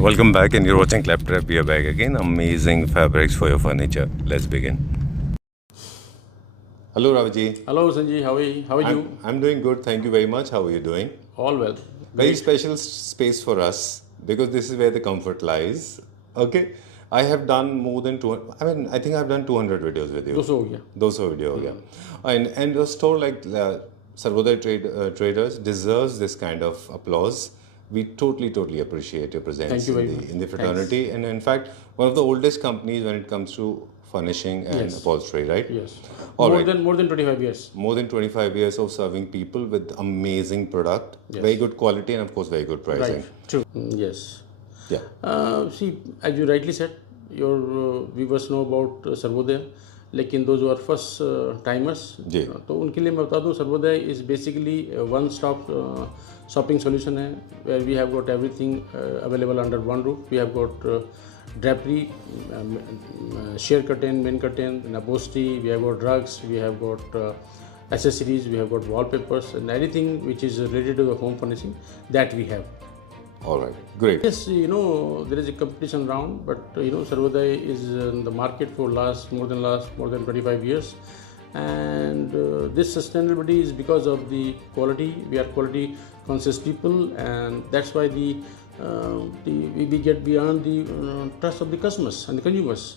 Welcome back, and you're watching Claptrap. We are back again. Amazing fabrics for your furniture. Let's begin. Hello, Ravji. Hello, Sanjay. How are you? I'm doing good. Thank you very much. How are you doing? All well. Very Great. special space for us because this is where the comfort lies. Okay. I have done more than 200. I think I've done 200 videos with you. 200 हो गया. 200 video हो गया. And a store like Sarvodaya Traders deserves this kind of applause. We totally appreciate your presence Thank you very much. in the fraternity. And in fact, one of the oldest companies when it comes to furnishing and Yes. upholstery, right? Yes. All more right. than 25 years. More than 25 years of serving people with amazing product, Yes. very good quality, and of course very good pricing. Right. True. Yes. Yeah. See, as you rightly said, your viewers know about Sarvodaya. लेकिन those who are first timers, जी. तो उनके लिए मैं बता दूं Sarvodaya is basically one stop shopping solution है where we have got everything available under one roof. We have got drapery, sheer curtain, main curtain, upholstery. We have got rugs. We have got accessories. We have got wallpapers and anything which is related to the home furnishing that we have. All right. Great. Yes, there is a competition round, but Sarvodaya is in the market for more than 25 years, and this sustainability is because of the quality. We are quality conscious people, and that's why we get beyond the trust of the customers and the consumers.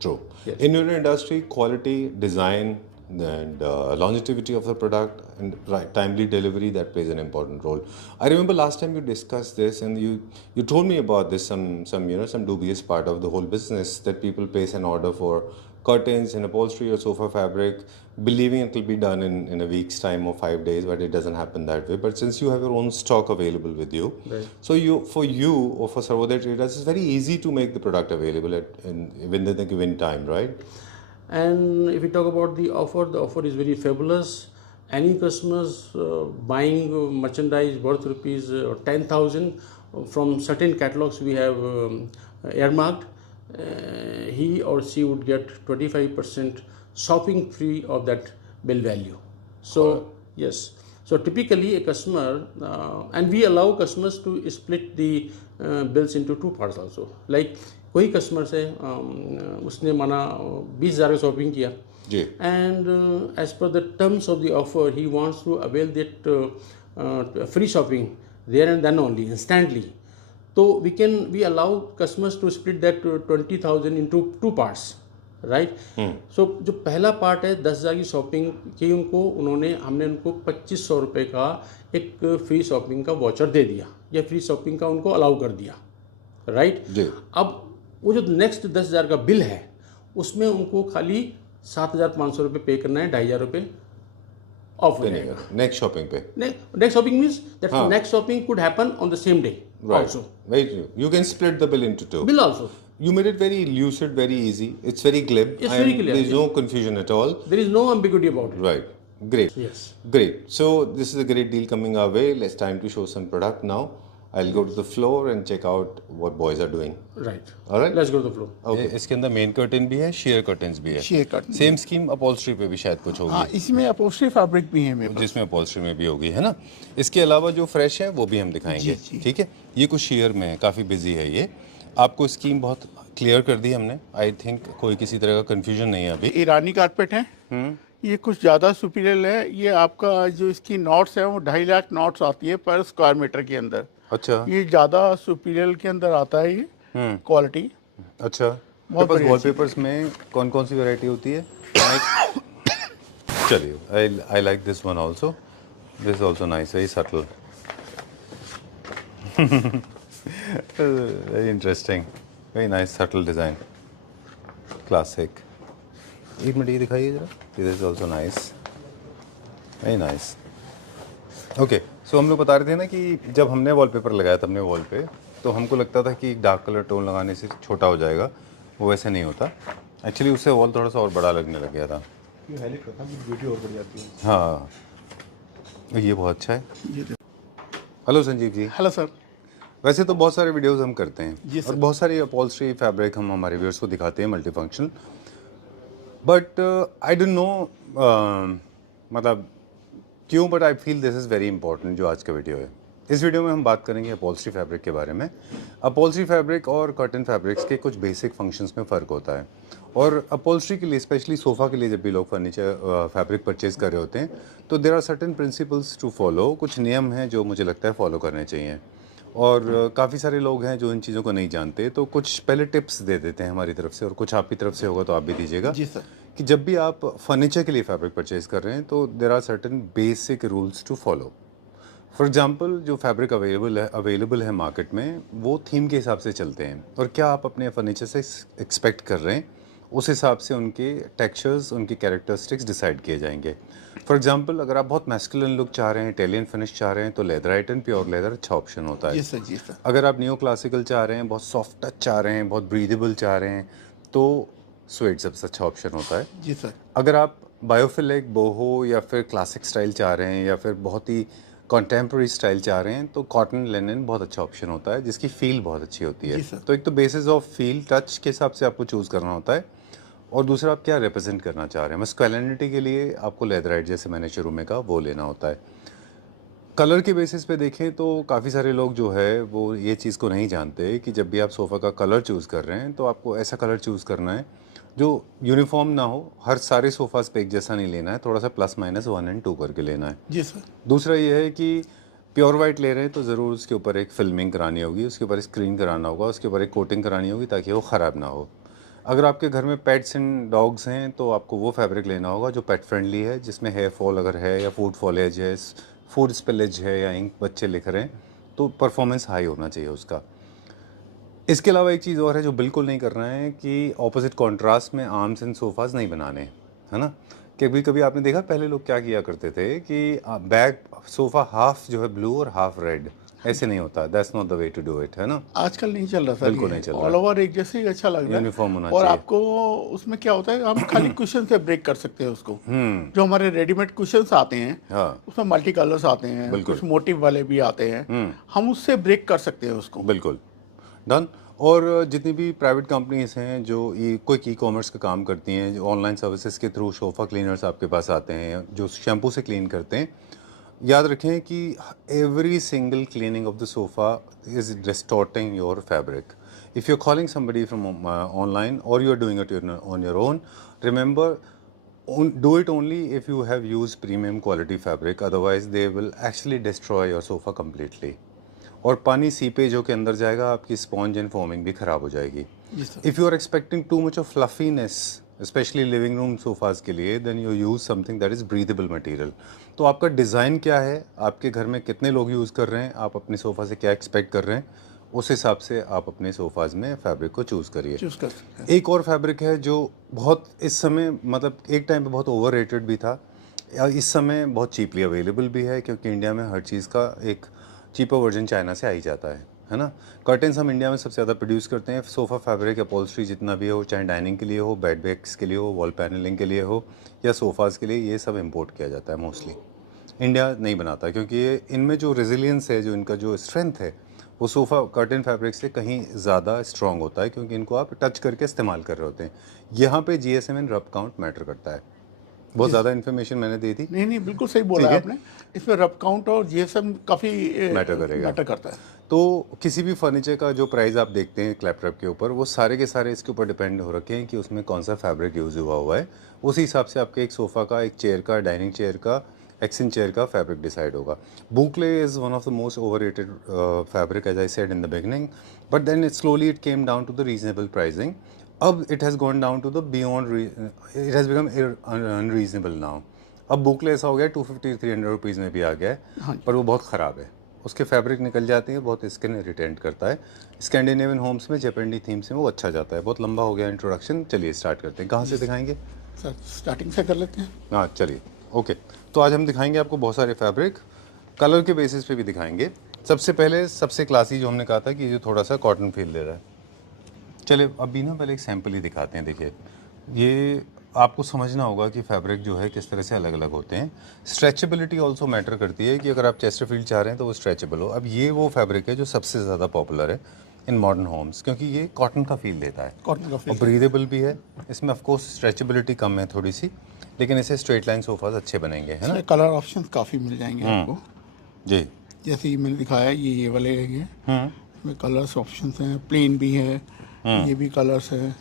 True. Yes. In your industry, quality, design, and longevity of the product and timely delivery, that plays an important role. I remember last time you discussed this, and you told me about this some dubious part of the whole business, that people place an order for curtains and upholstery or sofa fabric, believing it will be done in a week's time or 5 days, but it doesn't happen that way. But since you have your own stock available with you, Right. so for you or for Sarvodaya Traders, it's very easy to make the product available within the given time, right? And if we talk about the offer is very fabulous. Any customers buying merchandise worth rupees 10,000 from certain catalogs we have earmarked, he or she would get 25% shopping free of that bill value. So yes, so typically a customer and we allow customers to split the bills into two parts also. Like कोई customer से उसने माना 20,000 का shopping किया जी. and as per the terms of the offer he wants to avail that free shopping there and then only instantly. So we allow customers to split that 20,000 into two parts, right? So जो पहला part है 10,000 की shopping की हमने उनको 2,500 रुपये का एक फ्री शॉपिंग का वॉचर दे दिया या फ्री शॉपिंग का उनको अलाउ कर दिया, राइट? अब वो जो नेक्स्ट 10,000 का बिल है उसमें उनको खाली 7,500 रुपये पे करना है, 2,500 रुपये ऑफ हो जाएगा नेक्स्ट शॉपिंग पे. Next shopping means that next shopping could happen on the same day also. Very true. You can split the bill into two. Bill also. You made it very lucid, very easy. It's very glib. It's very clear. There's no confusion at all. There is no ambiguity about it. Right. Great. Yes. Great. So this is a great deal coming our way. Let's time to show some product now. I'll go to the floor and check out what boys are doing. Right. All right. Let's go to the floor. Okay. इसके अंदर main curtain भी है, share curtains भी है. Share curtain. Same scheme upholstery पे भी शायद कुछ होगी. हाँ, इसमें अपॉल्स्ट्री फैब्रिक भी है मेरे पास. जिसमें अपॉल्स्ट्री में भी होगी, है ना. इसके अलावा जो फ्रेश है वो भी हम दिखाएंगे. ठीक है. ये कुछ शेयर में है, काफ़ी बिजी है ये. आपको स्कीम बहुत क्लियर कर दी हमने. आई थिंक कोई किसी तरह का कंफ्यूजन नहीं है अभी. ईरानी कारपेट है. ये कुछ ज़्यादा सुपीरियर है. ये आपका जो इसकी नॉट्स है वो 2.5 लाख नॉट्स आती है पर स्क्वायर मीटर के अंदर. अच्छा. ये ज़्यादा सुपीरियर के अंदर आता है ये क्वालिटी. अच्छा. बहुत बस बढ़िया वॉलपेपर्स में कौन कौन सी वैरायटी होती है? चलिए. I like this one also. This is also nice. Very subtle. Very interesting. Very nice subtle design. Classic. एक मिनट ये दिखाइए जरा. This is also nice. Very nice. Okay. So हम लोग बता रहे थे ना कि जब हमने वॉलपेपर लगाया था अपने वॉल पे, तो हमको लगता था कि डार्क कलर टोन लगाने से छोटा हो जाएगा. वो वैसे नहीं होता. एक्चुअली उससे वॉल थोड़ा सा और बड़ा लगने लग गया था. हाँ, ये बहुत अच्छा है. Hello Sanjeev ji. Hello sir. वैसे तो बहुत सारे वीडियोस हम करते हैं जी सर. और बहुत सारी अपॉल्स्ट्री फैब्रिक हम हमारे व्यूअर्स को दिखाते हैं multi functional. But I don't know मतलब क्यों, but I feel this is very important जो आज का वीडियो है. इस वीडियो में हम बात करेंगे अपॉल्स्ट्री फैब्रिक के बारे में। अपॉल्स्ट्री फैब्रिक और कर्टन फैब्रिक्स के कुछ बेसिक फंक्शंस में फ़र्क होता है, और अपॉल्स्ट्री के लिए, स्पेशली सोफ़ा के लिए जब भी लोग फर्नीचर फैब्रिक परचेज़ कर रहे होते हैं तो there are certain principles to follow. कुछ नियम हैं जो मुझे लगता है फॉलो करने चाहिए, और काफ़ी सारे लोग हैं जो इन चीज़ों को नहीं जानते, तो कुछ पहले टिप्स दे देते हैं हमारी तरफ से, और कुछ आपकी तरफ से होगा तो आप भी दीजिएगा। जी सर। कि जब भी आप फर्नीचर के लिए फैब्रिक परचेज़ कर रहे हैं तो there are certain basic rules to follow. For example, जो फैब्रिक अवेलेबल है मार्केट में, वो थीम के हिसाब से चलते हैं, और क्या आप अपने फर्नीचर से एक्सपेक्ट कर रहे हैं उस हिसाब से उनके टेक्सचर्स, उनकी कैरेक्टरिस्टिक्स डिसाइड किए जाएंगे। फॉर एग्जांपल, अगर आप बहुत मैस्कुलिन लुक चाह रहे हैं, इटालियन फिनिश चाह रहे हैं, तो लेदराइट एंड प्योर लेदर अच्छा ऑप्शन होता है। जी सर, जी सर। अगर आप न्यू क्लासिकल चाह रहे हैं, बहुत सॉफ्ट टच चाह रहे हैं, बहुत ब्रीदेबल चाह रहे हैं, तो स्वेट सबसे अच्छा ऑप्शन होता है। जी सर। अगर आप बायोफिलिक, बोहो या फिर क्लासिक स्टाइल चाह रहे हैं, या फिर बहुत ही कॉन्टेम्प्रेरी स्टाइल चाह रहे हैं, तो कॉटन लिनन बहुत अच्छा ऑप्शन होता है, जिसकी फील बहुत अच्छी होती है। जी सर। तो एक तो बेसिस ऑफ फील, टच के हिसाब से आपको चूज़ करना होता है, और दूसरा आप क्या रिप्रेजेंट करना चाह रहे हैं। मस्कुलिनिटी के लिए आपको लेदराइट, जैसे मैंने शुरू में कहा, वो लेना होता है। कलर के बेसिस पे देखें तो काफ़ी सारे लोग जो है वो ये चीज़ को नहीं जानते कि जब भी आप सोफ़ा का कलर चूज़ कर रहे हैं तो आपको ऐसा कलर चूज़ करना है जो यूनिफॉर्म ना हो। हर सारे सोफ़ास पे एक जैसा नहीं लेना है, थोड़ा सा प्लस माइनस 1 और 2 करके लेना है। जी सर। दूसरा ये है कि प्योर वाइट ले रहे हैं तो ज़रूर उसके ऊपर एक फिल्मिंग करानी होगी, उसके ऊपर स्क्रीन कराना होगा, उसके ऊपर एक कोटिंग करानी होगी ताकि वो ख़राब ना हो। अगर आपके घर में पेट्स एंड डॉग्स हैं तो आपको वो फैब्रिक लेना होगा जो पेट फ्रेंडली है, जिसमें हेयर फॉल अगर है, या फूड फॉलेज है, फूड स्पिलेज है, या इंक बच्चे लिख रहे हैं, तो परफॉर्मेंस हाई होना चाहिए उसका। इसके अलावा एक चीज़ और है जो बिल्कुल नहीं करना है कि ऑपोजिट कॉन्ट्रास्ट में आर्म्स एंड सोफ़ाज़ नहीं बनाने, है ना। कभी कभी आपने देखा पहले लोग क्या किया करते थे कि बैक सोफ़ा हाफ जो है ब्लू और हाफ रेड, ऐसे नहीं होता। That's not the way to do it, है ना। आजकल नहीं चल रहा सर, बिल्कुल नहीं चल रहा। ऑल ओवर एक जैसे ही अच्छा लग रहा है, यूनिफॉर्म होना और चाहिए। आपको उसमें क्या होता है, हम खाली कुशन से ब्रेक कर सकते हैं उसको। जो हमारे रेडीमेड कुशन्स आते हैं, हाँ, उसमें मल्टी कलर्स आते हैं, बिल्कुल। कुछ मोटिव वाले भी आते हैं, हम उससे ब्रेक कर सकते हैं उसको। बिल्कुल डन। और जितनी भी प्राइवेट कंपनीज हैं जो क्विक ई कॉमर्स का काम करती हैं, जो ऑनलाइन सर्विसेज के थ्रू सोफ़ा क्लीनर्स आपके पास आते हैं जो शैम्पू से क्लीन करते हैं, याद रखें कि every single cleaning of the sofa is distorting your fabric. If you are calling somebody from online or you are doing it on your own, remember, do it only if you have used premium quality fabric, otherwise they will actually destroy your sofa completely। और पानी seepage के अंदर जाएगा, आपकी sponge and forming भी ख़राब हो जाएगी। If you are expecting too much of fluffiness, specially living room sofas के लिए, then you use something that is breathable material. तो आपका डिज़ाइन क्या है, आपके घर में कितने लोग यूज़ कर रहे हैं, आप अपने सोफ़ा से क्या एक्सपेक्ट कर रहे हैं, उस हिसाब से आप अपने सोफ़ाज़ में फैब्रिक को चूज़ करिए। चूज कर सकते हैं। एक और फैब्रिक है जो बहुत इस समय, मतलब एक टाइम पे बहुत ओवर रेटेड भी था, या इस समय बहुत चीपली अवेलेबल भी है, क्योंकि इंडिया में हर चीज़ का एक चीपर वर्जन चाइना से आ ही जाता है ना। कर्टेंस हम इंडिया में सबसे ज़्यादा प्रोड्यूस करते हैं। सोफ़ा फैब्रिक, अपॉल्स्ट्री जितना भी हो, चाहे डाइनिंग के लिए हो, बेड बैग्स के लिए हो, वॉल पैनलिंग के लिए हो, या सोफ़ाज़ के लिए, ये सब इंपोर्ट किया जाता है मोस्टली। इंडिया नहीं बनाता, क्योंकि ये इनमें जो रेजिलियंस है, जो इनका जो स्ट्रेंथ है, वो सोफ़ा कर्टन फैब्रिक से कहीं ज़्यादा स्ट्रॉन्ग होता है, क्योंकि इनको आप टच करके इस्तेमाल कर रहे होते हैं। यहाँ पे GSM एंड रब काउंट मैटर करता है। बहुत ज़्यादा इन्फॉर्मेशन मैंने दी थी। नहीं, बिल्कुल सही बोला ठीक है। आपने। इसमें रब काउंट और GSM काफ़ी मैटर करेगा। मैटर करता है। तो किसी भी फर्नीचर का जो प्राइस आप देखते हैं क्लैपटॉप के ऊपर, वो सारे के सारे इसके ऊपर डिपेंड हो रखे हैं कि उसमें कौन सा फैब्रिक यूज़ हुआ है। उसी हिसाब से आपके एक सोफ़ा का, एक चेयर का, डाइनिंग चेयर का, एक्सन चेयर का फैब्रिक डिसाइड होगा। Boucle is one of the most overrated fabric, as I said in the beginning, but then slowly it came down to the reasonable pricing. अब it has gone down to the beyond, it has become unreasonable now. अब boucle ऐसा हो गया 250-300 rupees में भी आ गया है, पर वो बहुत ख़राब है। उसके फैब्रिक निकल जाते हैं, बहुत स्किन इरिटेंट करता है। स्कैंडिनेवियन होम्स में, जापानी थीम्स में वो अच्छा जाता है। बहुत लंबा हो गया इंट्रोडक्शन, चलिए स्टार्ट करते हैं। कहाँ से दिखाएंगे सर? स्टार्टिंग से कर लेते हैं। हाँ चलिए, ओके। तो आज हम दिखाएंगे आपको बहुत सारे फैब्रिक, कलर के बेसिस पे भी दिखाएंगे। सबसे पहले सबसे क्लासी जो हमने कहा था कि जो थोड़ा सा कॉटन फील दे रहा है, चलिए अभी ना पहले एक सैम्पल ही दिखाते हैं। देखिए, ये आपको समझना होगा कि फैब्रिक जो है किस तरह से अलग अलग होते हैं। स्ट्रेचेबिलिटी ऑल्सो मैटर करती है कि अगर आप चेस्टरफील्ड चाह रहे हैं तो वो स्ट्रेचेबल हो। अब ये वो फैब्रिक है जो सबसे ज़्यादा पॉपुलर है इन मॉडर्न होम्स, क्योंकि ये कॉटन का फील देता है, कॉटन का और फील। ब्रीदेबल भी है। इसमें ऑफकोर्स स्ट्रेचेबिलिटी कम है थोड़ी सी, लेकिन इसे स्ट्रेट लाइन सोफाज अच्छे बनेंगे, है ना। कलर ऑप्शंस काफ़ी मिल जाएंगे आपको। जी, जैसे ही मैंने दिखाया ये वाले हैं, इसमें कलर्स ऑप्शंस हैं, प्लेन भी है, ये भी कलर्स है,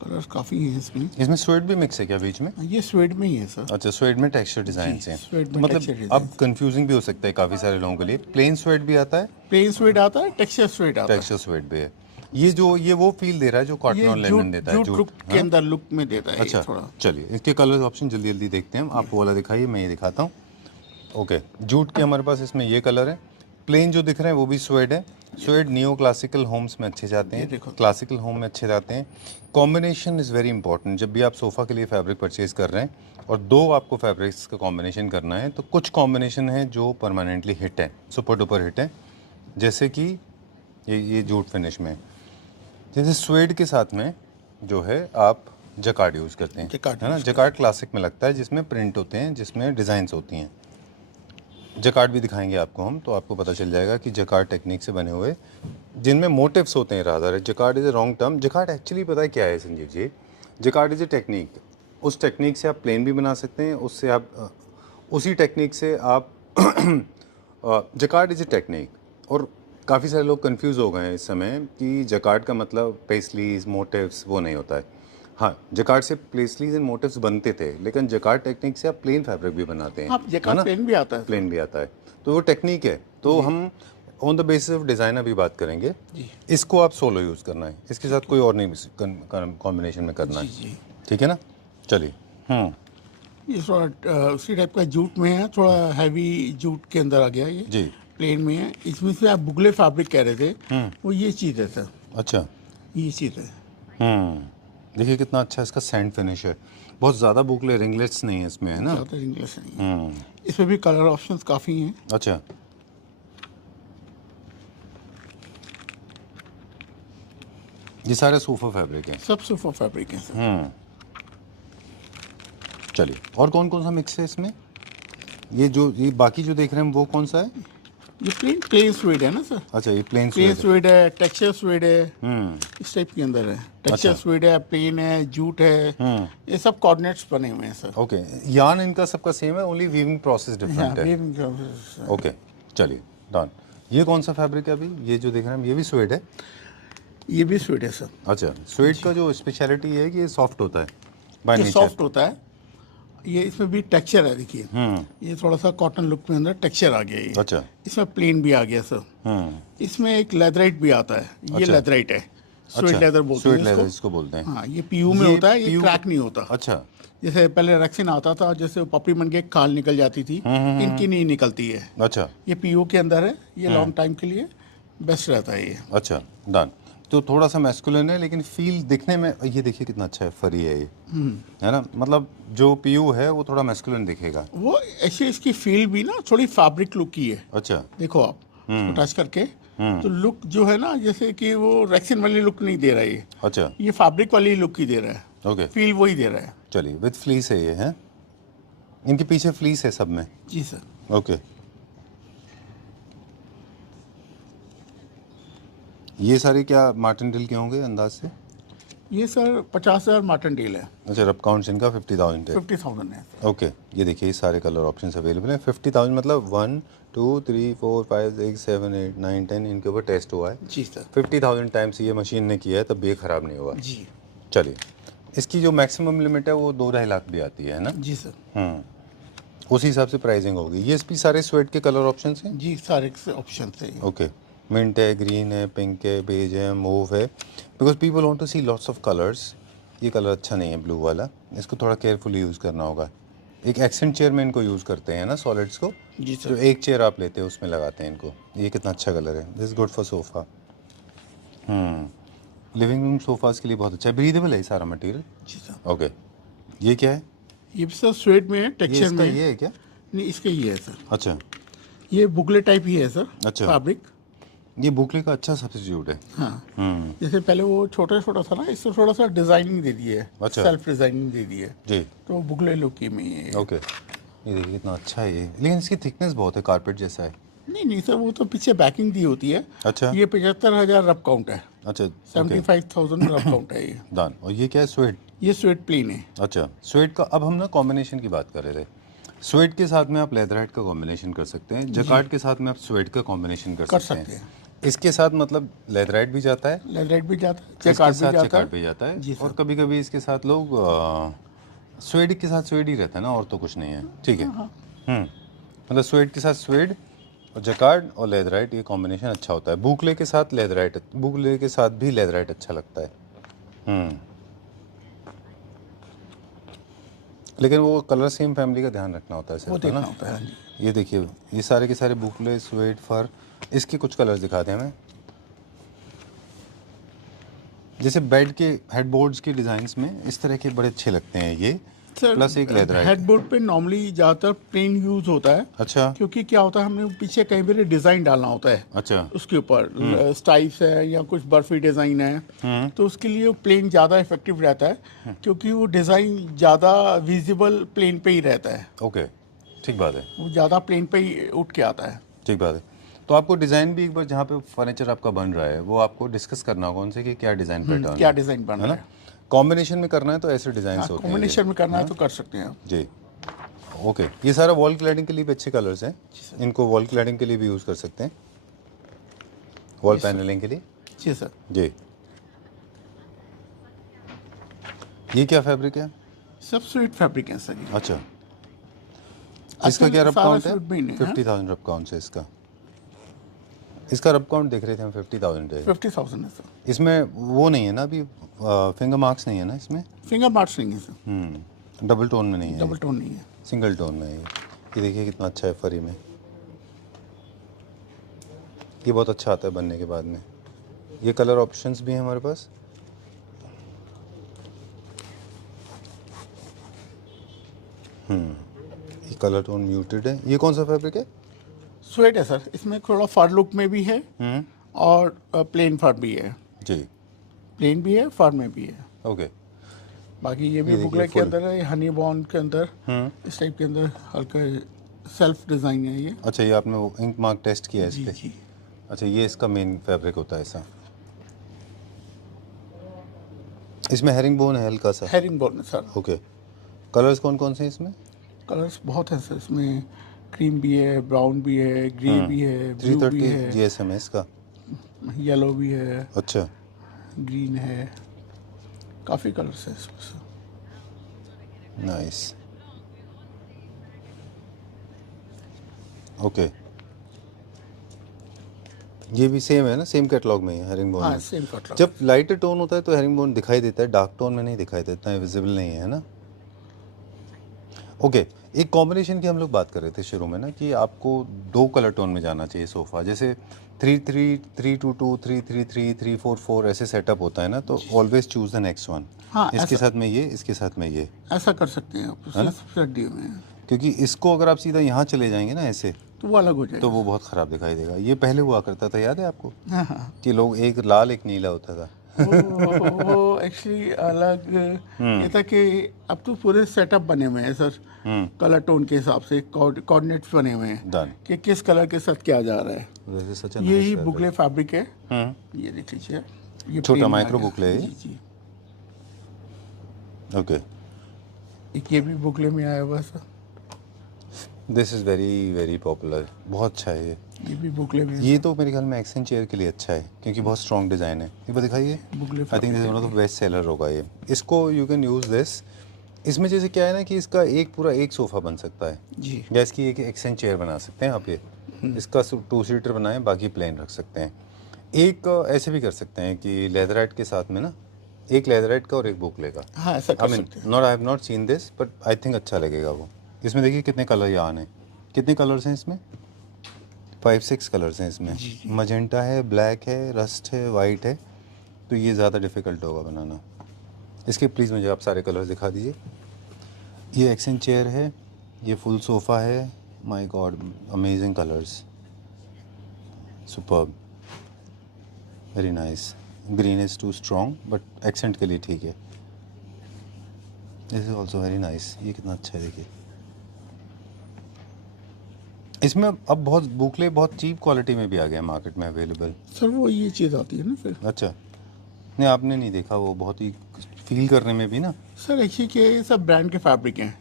कलर्स काफ़ी हैं इसमें। इसमें स्वेड भी मिक्स है क्या बीच में? ये स्वेड में ही है सर। अच्छा, स्वेड में टेक्सचर डिजाइन हैं। स्वेड तो में मतलब texture अब कंफ्यूजिंग भी हो सकता है काफी सारे लोगों के लिए। प्लेन स्वेड भी आता है, प्लेन स्वेड आता है, टेक्सचर स्वेड आता है। टेक्सचर स्वेड भी है। ये वो फील दे रहा है जो कॉटन ये और लेनन देता है, जूट जूट। लुक के अंदर लुक में देता है ये अच्छा, थोड़ा। चलिए इसके कलर ऑप्शन जल्दी जल्दी देखते हैं। आप वो वाला दिखाइए, मैं ये दिखाता हूँ। ओके, जूट के हमारे पास इसमें ये कलर है। प्लेन जो दिख रहे हैं वो भी स्वेड है। स्वेड नियो क्लासिकल होम्स में अच्छे जाते हैं, क्लासिकल होम में अच्छे जाते हैं। Combination is very important. जब भी आप सोफ़ा के लिए फैब्रिक परचेज कर रहे हैं और दो आपको फैब्रिक्स का कॉम्बिनेशन करना है, तो कुछ कॉम्बिनेशन है जो परमानेंटली हिट है, सुपर डुपर हिट है। जैसे कि ये जूट फिनिश में, जैसे स्वेड के साथ में जो है आप जकार्ड यूज़ करते हैं, है ना। जकार्ड क्लासिक में लगता है, जिसमें प्रिंट होते हैं, जिसमें डिज़ाइंस होती हैं। जकार्ड भी दिखाएंगे आपको हम, तो आपको पता चल जाएगा कि जकार्ड टेक्निक से बने हुए जिनमें मोटिव्स होते हैं rather. Jacquard is a wrong term. Jacquard actually पता है क्या है Sanjeev ji? Jacquard is a technique. उस टेक्निक से आप प्लेन भी बना सकते हैं, उससे आप उसी टेक्निक से आप जकार्ड इज़ ए टेक्निक। और काफ़ी सारे लोग कंफ्यूज हो गए हैं इस समय कि जकार्ड का मतलब पेस्लीज मोटिव्स वो नहीं होता है। हाँ, जकार्ड से पेस्लीज एंड मोटिव्स बनते थे, लेकिन जकार्ड टेक्निक से आप प्लेन फैब्रिक भी बनाते हैं। हाँ, जकार्ड प्लेन भी आता है। प्लेन भी आता है, तो वो टेक्निक है। तो हम on the basis of design अभी बात करेंगे। इसको आप सोलो यूज़ करना है, इसके साथ कोई और नहीं कॉम्बिनेशन में करना है, ठीक है ना। चलिए, ये थोड़ा उसी टाइप का जूट में है, थोड़ा हैवी जूट के अंदर आ गया ये जी। प्लेन में है। इसमें से आप बुगले फैब्रिक कह रहे थे, वो ये चीज़ है सर। अच्छा, ये चीज़ है। देखिए कितना अच्छा इसका सैंड फिनिश है। बहुत ज़्यादा बुकले रिंगलेट्स नहीं है इसमें, है ना। ज़्यादा इंग्लिश नहीं है। इसमें भी कलर ऑप्शंस काफ़ी हैं। अच्छा, ये सारे सोफा फैब्रिक हैं। सब सोफा फैब्रिक है सर। चलिए, और कौन कौन सा मिक्स है इसमें? ये बाकी जो देख रहे हैं वो कौन सा है? ये प्लेन स्वेड है ना सर। अच्छा, ये प्लेन प्लेन स्वेड है, टेक्सचर स्वेड है, इस टाइप के अंदर है। टेक्सचर अच्छा। स्वेड है, प्लेन है, जूट है, ये सब कोऑर्डिनेट्स बने हुए हैं सर। ओके, यार्न इनका सबका सेम है, ओनली वीविंग प्रोसेस डिफरेंट है। हाँ, ओके, चलिए डन। ये कौन सा फैब्रिक है अभी? ये जो देख रहे हैं ये भी स्वेड है? ये भी स्वेड है सर। अच्छा, स्वेड का जो स्पेशलिटी है कि ये सॉफ्ट होता है बाय ये नेचर। सॉफ्ट होता है। ये इसमें भी टेक्सचर है, देखिए ये थोड़ा सा कॉटन लुक में अंदर टेक्सचर आ गया। ये अच्छा, इसमें प्लेन भी आ गया सर। इसमें एक लेदराइट भी आता है, ये अच्छा। लेदराइट है, स्वेट अच्छा, लेदर बोलते स्वेड हैं लेदर इसको। इसको बोलते हैं। हाँ, ये पीयू में होता है, ये क्रैक नहीं होता। अच्छा, जैसे पहले रेक्सिन आता था, जैसे पपड़ी बन के खाल निकल जाती थी, इनकी नहीं निकलती है। अच्छा, ये पीयू के अंदर है, ये लॉन्ग टाइम के लिए बेस्ट रहता है ये। अच्छा डन। तो थोड़ा सा मैस्कुलिन है, लेकिन फील दिखने में ये देखिए कितना अच्छा है, फरी है ये, है ना। मतलब जो पीयू है वो थोड़ा मैस्कुलिन दिखेगा। वो ऐसे इसकी फील भी ना थोड़ी फैब्रिक लुक की है। अच्छा, देखो आप इसको टच करके, तो लुक जो है ना, जैसे कि वो रेक्सिन वाली लुक नहीं दे रहा है ये। अच्छा, ये फैब्रिक वाली लुक ही दे रहा है, ओके। फील वही दे रहा है। चलिए, विद फ्लीस है ये, है इनके पीछे फ्लीस है सब में। जी सर। ओके, ये सारे क्या मार्टिनडेल के होंगे अंदाज से? ये सर 50,000 मार्टिनडेल है। अच्छा, रफ काउंट्स इनका 50,000 है। 50,000 है। ओके, ये देखिए ये सारे कलर ऑप्शंस अवेलेबल हैं। 50,000 मतलब 1 2 3 4 5 6 7 8 9 10 इनके ऊपर टेस्ट हुआ है। जी सर। 50,000 टाइम्स ये मशीन ने किया है, तब भी ये ख़राब नहीं हुआ। जी। चलिए, इसकी जो मैक्सिमम लिमिट है वो 2-2.5 लाख भी आती है ना। जी सर। उसी हिसाब से प्राइसिंग होगी। ये भी सारे स्वेट के कलर ऑप्शंस हैं। जी, सारे ऑप्शन थे। ओके, मिंट है, ग्रीन है, पिंक है, बेज है, मूव है। Because people want to see lots of colours. ये कलर अच्छा नहीं है ब्लू वाला, इसको थोड़ा केयरफुली यूज़ करना होगा। एक एक्सेंट चेयर में इनको यूज़ करते हैं ना सॉलिड्स को। जी सर। जो एक चेयर आप लेते हैं उसमें लगाते हैं इनको। ये कितना अच्छा कलर है, this good for sofa. Living room sofas के लिए बहुत अच्छा है। ब्रीदेबल है ये सारा मटेरियल। जी सर। ओके, ये क्या है? ये भी सर स्वेट में है, ये टेक्सचर इसका में ये है क्या? नहीं, इसका ये है सर। अच्छा, ये बुकले टाइप ही है सर। अच्छा। फैब्रिक। ये बुकले का अच्छा सब्स्टिट्यूट है। हाँ। जैसे पहले वो छोटा छोटा था ना, इससे थोड़ा सा डिजाइनिंग दे दी है। अच्छा। सेल्फ डिजाइनिंग दे दी है, जी, तो बुकले लुक की में है। ओके। ये देखिए कितना अच्छा है ये, लेकिन इसकी थिकनेस बहुत है, कारपेट जैसा है। नहीं नहीं सर, वो तो पीछे बैकिंग दी होती है। अच्छा, ये 75,000 रफ काउंट है। अच्छा, 75,000 रफ काउंट है ये। डन। और ये क्या है? स्वेट? ये स्वेट प्लेन है। अच्छा, स्वेट का अब हम ना कॉम्बिनेशन की बात कर रहे थे। स्वेड के साथ में आप लेदराइट का कॉम्बिनेशन कर सकते हैं, जकार्ड के साथ में आप स्वेड का कॉम्बिनेशन कर सकते हैं। इसके साथ मतलब लेदराइट भी जाता है, लेदराइट भी जाता है, इसके जकार्ड साथ भी जाता जकार्ड है। भी जाता है, जी और कभी कभी इसके साथ लोग स्वेड के साथ स्वेड ही रहता है ना, और तो कुछ नहीं है। ठीक है। मतलब स्वेड के साथ स्वेड और जकार्ड और लेदराइट, ये कॉम्बिनेशन अच्छा होता है। बुकले के साथ लेदराइट, बुकले के साथ भी लेदराइट अच्छा लगता है। लेकिन वो कलर सेम फैमिली का ध्यान रखना होता है वो सिर्फ, है देखना ना। होता है। ये देखिए, ये सारे के सारे बुकले, स्वेड, फर, इसके कुछ कलर्स दिखाते हैं हमें। जैसे बेड के हेडबोर्ड्स के डिजाइन्स में इस तरह के बड़े अच्छे लगते हैं ये, प्लस एक लेदराइट। हेडबोर्ड पे नॉर्मली ज़्यादातर प्लेन यूज होता है। अच्छा क्योंकि क्या होता है, हमने पीछे कहीं भी डिज़ाइन डालना होता है अच्छा। उसके ऊपर, स्टाइप्स है या कुछ बर्फी डिज़ाइन है, तो उसके लिए प्लेन ज़्यादा इफेक्टिव रहता है, क्योंकि वो डिज़ाइन ज़्यादा विजिबल प्लेन पे ही रहता है। ओके, ठीक बात है, वो ज़्यादा प्लेन पे ही उठ के आता है। ठीक बात है। तो आपको डिज़ाइन भी एक बार, जहाँ पे फर्नीचर आपका बन रहा है, वो आपको डिस्कस करना होगा उनसे कि क्या डिज़ाइन पैटर्न क्या है, डिज़ाइन बन है रहा ना। है। कॉम्बिनेशन में करना है तो ऐसे डिज़ाइन होते हैं कॉम्बिनेशन में करना है तो कर सकते हैं आप। जी। ओके, ये सारा वॉल क्लैडिंग के लिए भी अच्छे कलर्स हैं, इनको वॉल क्लैडिंग के लिए भी यूज़ कर सकते हैं, वॉल पैनलिंग के लिए। जी सर। जी। ये क्या फैब्रिक है? सब स्वीट फैब्रिक है सर। अच्छा, इसका क्या रब सारा काउंट है? सूट भी नहीं है। 50,000 रब काउंट है इसका। इसका रब काउंट देख रहे थे हम, 50,000 है। 50,000 है सर। इसमें वो नहीं है ना अभी, फिंगर मार्क्स नहीं है ना इसमें? फिंगर मार्क्स नहीं है सर। डबल टोन में नहीं है, डबल टोन नहीं है। सिंगल टोन में है ये देखिए कितना अच्छा है फरी में। ये बहुत अच्छा आता है बनने के बाद में। ये कलर ऑप्शंस भी हैं हमारे पास। ये कलर टोन म्यूटेड है। ये कौन सा फैब्रिक है? स्वेट है सर। इसमें थोड़ा फर लुक में भी है और प्लेन फर भी है। जी। प्लेन भी है, फर में भी है। ओके। बाकी ये भी देखिए बुकले के full। अंदर है, हनी बॉन्ड के अंदर, इस टाइप के अंदर हल्का सेल्फ डिज़ाइन है ये। अच्छा, ये आपने वो इंक मार्क टेस्ट किया है इस जी पे? जी। अच्छा, ये इसका मेन फैब्रिक होता है ऐसा। इसमें हेरिंग बोन है हल्का सा। हेरिंग बोन है सर। ओके। कलर्स कौन कौन से हैं इसमें? कलर्स बहुत हैं सर इसमें। क्रीम भी है, ब्राउन भी है, ग्रे भी है, ब्लू भी 330 है, GSM है इसका। येलो भी है, अच्छा, ग्रीन है, काफ़ी कलर्स है इसमें सर। नाइस। ओके, ये भी सेम है ना, सेम कैटलॉग में है हेरिंग बोन हाँ में। Same colour. जब लाइटर टोन होता है तो हेरिंग बोन दिखाई देता है, डार्क टोन में नहीं दिखाई देता है, विजिबल नहीं है ना। ओके, एक कॉम्बिनेशन की हम लोग बात कर रहे थे शुरू में ना, कि आपको 2 कलर टोन में जाना चाहिए सोफ़ा। जैसे 3-3, 3-2-2, 3-3-3, 3-4-4 ऐसे सेटअप होता है ना, तो always choose the next one. हाँ, इसके साथ में ये, इसके साथ में ये, ऐसा कर सकते हैं आप, सर्दियों में क्योंकि इसको अगर आप सीधा यहाँ चले जाएंगे ना ऐसे, तो वो अलग हो जाएगा। तो वो बहुत ख़राब दिखाई देगा। ये पहले हुआ करता था, याद है आपको? हाँ हाँ। कि लोग एक लाल एक नीला होता था। वो एक्चुअली अलग ये था कि अब तो पूरे सेटअप बने हुए हैं सर, कलर टोन के हिसाब से कोऑर्डिनेट्स बने हुए हैं डन। कि किस कलर के साथ क्या जा रहा है। वैसे सच ये ही बुकले फैब्रिक है। ये देख लीजिए, ये छोटा plain में माइक्रो आ गया। बुकले है ये? जी जी। ओके, एक ये भी बुकले में आया हुआ है sir. This is very very popular, बहुत अच्छा है ये भी बुकले में ये तो मेरे ख्याल में एक्सेंट चेयर के लिए अच्छा है, क्योंकि बहुत स्ट्रॉन्ग डिज़ाइन है। ये बात दिखाइए, boucle I think this one of the best seller होगा ये। इसको यू कैन यूज़ दिस। इसमें जैसे क्या है ना कि इसका एक पूरा एक सोफ़ा बन सकता है, जी। या इसकी एक एक्सेंट चेयर बना सकते हैं आप। ये इसका 2 सीटर बनाएं, बाकी प्लेन रख सकते हैं। एक ऐसे भी कर सकते हैं कि लेदराइट के साथ में ना, एक लेदराइट का और एक बुकले का। हाँ ऐसा कर सकते हैं। Not, I have not seen this, but I think अच्छा लगेगा वो। इसमें देखिए कितने कलर यहाँ हैं, कितने कलर्स हैं इसमें? 5-6 कलर्स हैं इसमें। मजेंटा है, ब्लैक है, रस्ट है, वाइट है, तो ये ज़्यादा डिफ़िकल्ट होगा बनाना। इसके प्लीज़ मुझे आप सारे कलर्स दिखा दीजिए। ये एक्सेंट चेयर है, ये फुल सोफ़ा है। My god, amazing colours, superb, very nice. Green is too strong, but accent के लिए ठीक है। This is also very nice. ये कितना अच्छा है देखिए। इसमें अब बहुत बुकले बहुत चीप क्वालिटी में भी आ गए हैं मार्केट में अवेलेबल। सर वो ये चीज़ आती है ना फिर। अच्छा, नहीं आपने नहीं देखा, वो बहुत ही फील करने में भी ना। सर एक्चुअली क्या है, ये सब ब्रांड के फैब्रिक हैं।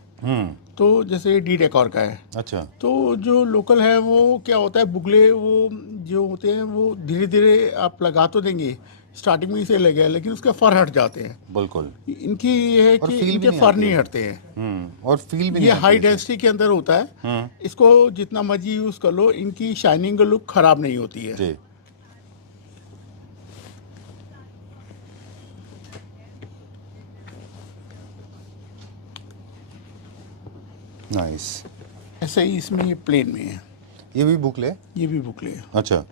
तो जैसे डी डेकोर का है, अच्छा, तो जो लोकल है वो क्या होता है, बुगले वो जो होते हैं वो धीरे धीरे आप लगा तो देंगे, स्टार्टिंग में इसे लगे लेकिन उसके फर हट जाते हैं। बिल्कुल। इनकी ये है और कि feel भी इनके नहीं फर आती नहीं है। हटते हैं। और फील भी नहीं ये आती हाई इससे। डेंसिटी के अंदर होता है, इसको जितना मर्जी यूज़ कर लो, इनकी शाइनिंग लुक खराब नहीं होती है। जी। नाइस। ऐसे ही इसमें ये प्लेन में है, ये भी बुकले? ये भी बुकले है। अच्छा,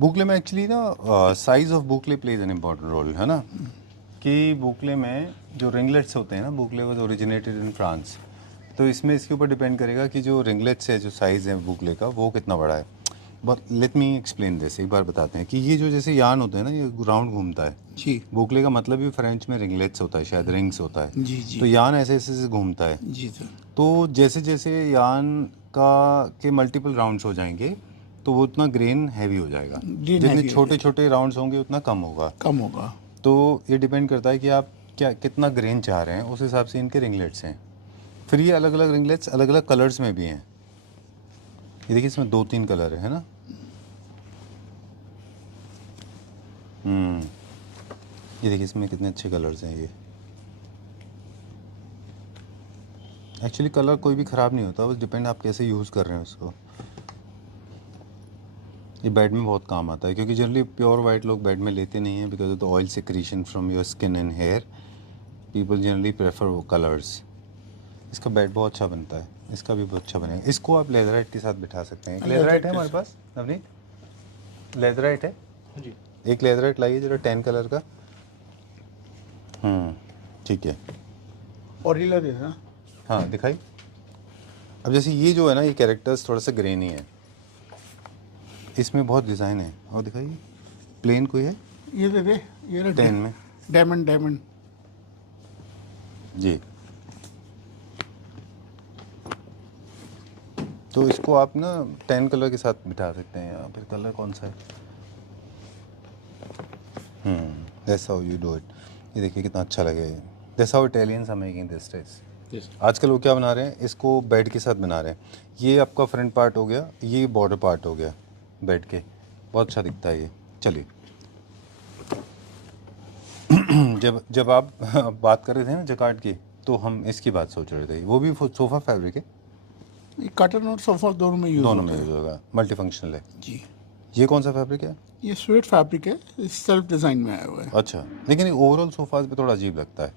बुकले में एक्चुअली ना size of boucle plays an important role, है ना? कि बुकले में जो रिंगलेट्स होते हैं ना, बुकले वाज ओरिजिनेटेड इन फ्रांस, तो इसमें इसके ऊपर डिपेंड करेगा कि जो रिंगलेट्स है, जो साइज़ है बुकले का, वो कितना बड़ा है। But let me explain this, एक बार बताते हैं कि ये जो जैसे यान होते हैं ना, ये राउंड घूमता है। जी बुकले का मतलब भी फ्रेंच में रिंगलेट्स होता है, शायद रिंग्स होता है। जी जी तो यान ऐसे ऐसे ऐसे घूमता है। जी सर। तो जैसे जैसे यान का के मल्टीपल राउंड्स हो जाएंगे, तो वो उतना ग्रेन हैवी हो जाएगा। Grain जितने heavy हो छोटे छोटे राउंड्स होंगे उतना कम होगा। कम होगा। तो ये डिपेंड करता है कि आप क्या कितना ग्रेन चाह रहे हैं, उस हिसाब से इनके रिंगलेट्स हैं। फिर ये अलग अलग रिंगलेट्स अलग अलग कलर्स में भी हैं। ये देखिए, इसमें 2-3 कलर है ना? ये देखिए इसमें कितने अच्छे कलर्स हैं। ये एक्चुअली कलर कोई भी ख़राब नहीं होता, बस डिपेंड आप कैसे यूज़ कर रहे हैं उसको। ये बेड में बहुत काम आता है, क्योंकि जनरली प्योर वाइट लोग बेड में लेते नहीं हैं because of the oil secretion from your skin and hair. People generally prefer वो कलर्स। इसका बेड बहुत अच्छा बनता है, इसका भी बहुत अच्छा बनेगा। इसको आप लेदराइट के साथ बिठा सकते हैं। लेदराइट है हमारे पास नवनीत? लेदराइट है जी। एक लेदराइट लाइए जरा, 10 कलर का। ठीक है। और ये लगे ना, हाँ दिखाई। अब जैसे ये जो है ना, ये कैरेक्टर्स थोड़ा सा ग्रेनी है, इसमें बहुत डिज़ाइन है। और दिखाइए, प्लेन कोई है ये दे दे, ये रख 10 में? Diamond diamond. जी। तो इसको आप ना 10 कलर के साथ बिठा सकते हैं। यहाँ फिर कलर कौन सा है? That's how you do it. ये देखिए कितना अच्छा लगेगा। That's how Italians are making this dress. आजकल वो क्या बना रहे हैं, इसको बेड के साथ बना रहे हैं। ये आपका फ्रंट पार्ट हो गया, ये बॉर्डर पार्ट हो गया बेड के। बहुत अच्छा दिखता है ये। चलिए जब आप बात कर रहे थे ना जकार्ड की, तो हम इसकी बात सोच रहे थे। वो भी सोफ़ा फैब्रिक है, ये कॉटन और सोफा दोनों में यूज दोनों होता में है। यूज होगा, मल्टी फंक्शनल है। जी। ये कौन सा फैब्रिक है? ये स्वेट फैब्रिक है, सेल्फ डिजाइन में आया हुआ है। अच्छा, लेकिन ओवरऑल सोफाज पे थोड़ा अजीब लगता है।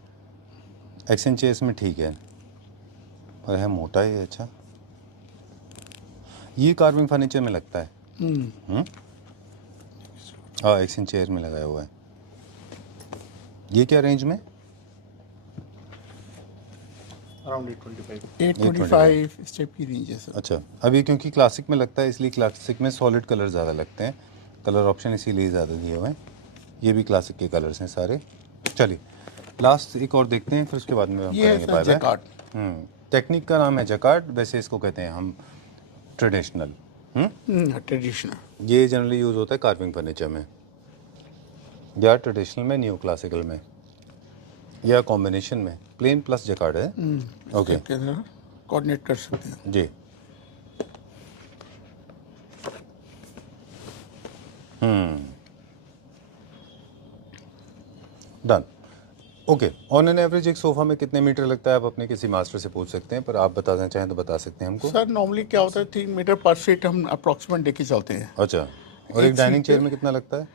एक्शन चेयर्स में ठीक है, और है मोटा ही है। अच्छा, ये कार्विंग फर्नीचर में लगता है। हाँ, एक्शन चेयर में लगाया हुआ है। ये क्या रेंज में? अराउंड 825। 825 स्टेप की रेंज है सर। अच्छा, अब ये क्योंकि क्लासिक में लगता है, इसलिए क्लासिक में सॉलिड कलर ज़्यादा लगते हैं। कलर ऑप्शन इसीलिए ज़्यादा दिए हुए हैं। ये भी क्लासिक के कलर्स हैं सारे। चलिए लास्ट एक और देखते हैं, फिर उसके बाद में हम ये है करेंगे sir bye bye. Jacquard. Technique का नाम है जकार्ड, वैसे इसको कहते हैं हम ट्रेडिशनल। ट्रेडिशनल। ये जनरली यूज़ होता है कार्विंग फर्नीचर में, या ट्रेडिशनल में, न्यू क्लासिकल में, या कॉम्बिनेशन में। प्लेन प्लस जकार्ड है। ओके कोऑर्डिनेट कर सकते हैं। जी। Done. Okay, on an average एक सोफ़ा में कितने मीटर लगता है, आप अपने किसी मास्टर से पूछ सकते हैं, पर आप बताना चाहें तो बता सकते हैं हमको। सर नॉर्मली क्या होता है, 3 मीटर पर फीट हम अप्रोक्सीमेट लेके चलते हैं। अच्छा, और एक एक डाइनिंग सीट चेयर पे- में कितना लगता है?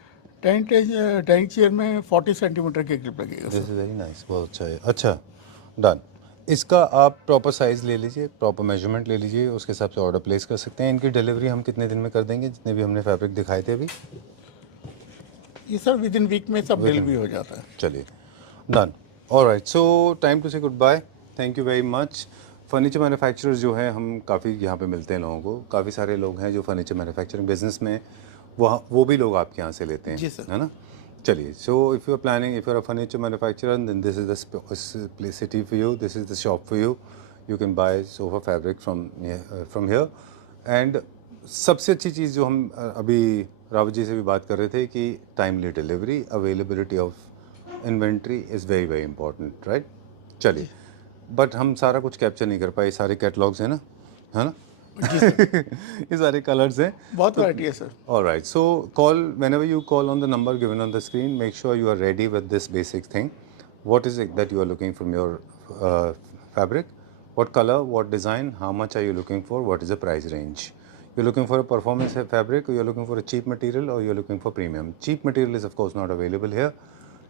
डाइनिंग चेयर में 40 सेंटीमीटर के ग्रिप लगेगा this sir. Is very nice, बहुत अच्छा है। अच्छा, डन। इसका आप प्रॉपर साइज़ ले लीजिए, प्रॉपर मेजरमेंट ले लीजिए, उसके हिसाब से ऑर्डर प्लेस कर सकते हैं। इनकी डिलीवरी हम कितने दिन में कर देंगे, जितने भी हमने फैब्रिक दिखाए थे अभी? ये सर विद इन वीक में सब डिलीवरी हो जाता है। चलिए, done. Alright, so time to say good bye. Thank you very much. Furniture manufacturers जो हैं, हम काफ़ी यहाँ पे मिलते हैं लोगों को। काफ़ी सारे लोग हैं जो फर्नीचर मैन्युफैक्चरिंग बिजनेस में, वो भी लोग आपके यहाँ से लेते हैं, जी सर। है ना? चलिए, so if you are planning, if you are a furniture manufacturer, then this is the city for you, this is the shop for you. You can buy sofa fabric from here. And सबसे अच्छी चीज़ जो हम अभी रावत जी से भी बात कर रहे थे कि timely delivery, availability of inventory is very very important, right? चलिए, बट हम सारा कुछ कैप्चर नहीं कर पाए, सारे कैटलॉग्स हैं ना, है ना? ये सारे कलर्स हैं. बहुत वैरायटी है sir. All right. So call whenever you call on the number given on the screen. Make sure you are ready with this basic thing. What is it that you are looking from your fabric? What color? What design? How much are you looking for? What is the price range? You're looking for a performance fabric, or you're looking for a cheap material, or you're looking for premium. Cheap material is of course not available here.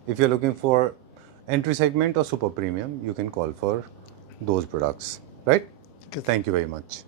If you're looking for entry segment or super premium, you can call for those products. Right? Thank you very much.